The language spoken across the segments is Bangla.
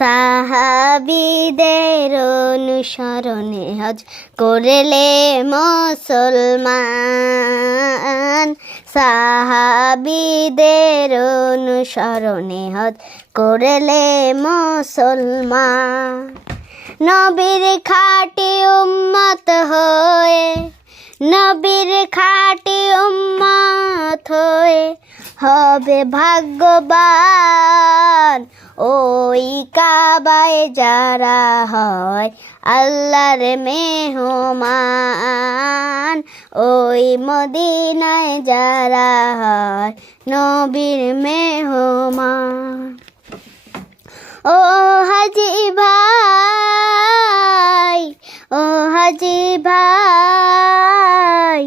সাহাবীদের অনুসরণে হজ করলে মুসলমান, সাহাবীদের অনুসরণে হজ করলে মুসলমান। নবীর খাঁটি উম্মত হয়ে, নবীর খাঁটি উম্মত হয়ে হবে ভাগ্যবান। ওই কাবায় যারা হয় আল্লাহর মেহমান, ওই মদিনায় যারা হয় নবীর মেহমান। ও হাজি ভাই, ও হাজি ভাই,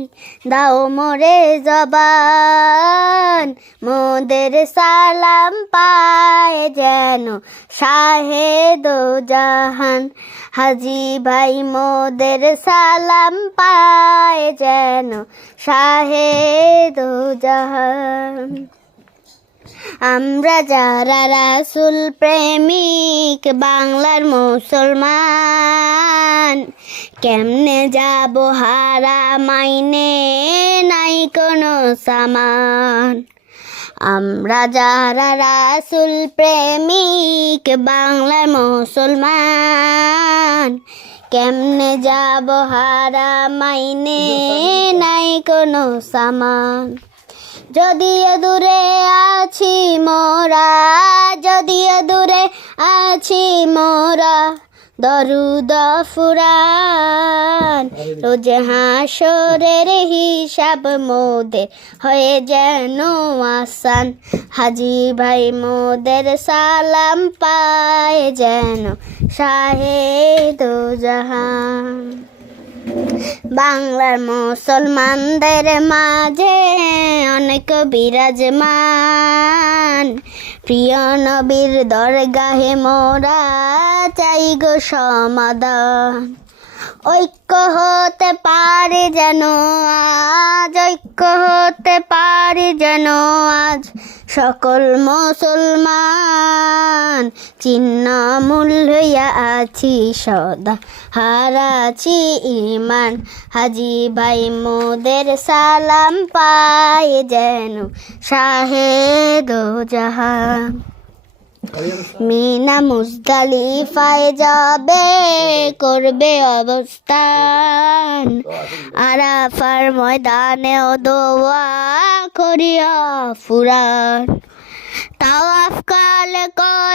দাও মোরে জবান, মোদের সালাম পায় যেন শাহে দো জাহান। হাজি ভাই মোদের সালাম পায় যেন শাহে দো জাহান। আমরা যারা রাসূল প্রেমিক বাংলার মুসলমান, কেমনে যাব হারাম আইনে নাই কোনো সামান। আমরা যারা রাসূল প্রেমিক বাংলার মুসলমান, কেমনে যাব হারাম আইনে নাই কোনো সামান। যদিও দূরে আছি মোরা, যদিও দূরে আছি মোরা দরুদ ফুরান, রোজ হাসরের হিসাব মোদের হয়ে যেন আসান। হাজি ভাই মোদের সালাম পায় যেন শাহে দো জাহান। বাংলার মুসলমানদের মাঝে অনেক বিরাজমান, প্রিয় নবীর দরগাহে মোরা চাই গো সমাধান। ঐক্য হতে পারে যেন আজ, ঐক্য হতে পারে যেন আজ সকল মুসলমান। চিহ্ন মূল হইয়া আছি সদা হারাছি ইমান। হাজি ভাই মোদের সালাম পায় যেন শাহে দো জাহান। মিনা মুজদালিফায় যাবে করবে অবস্থান, আরাফার ময়দানেও দোয়া করিয়া ফুরান। তাওয়াফ কালে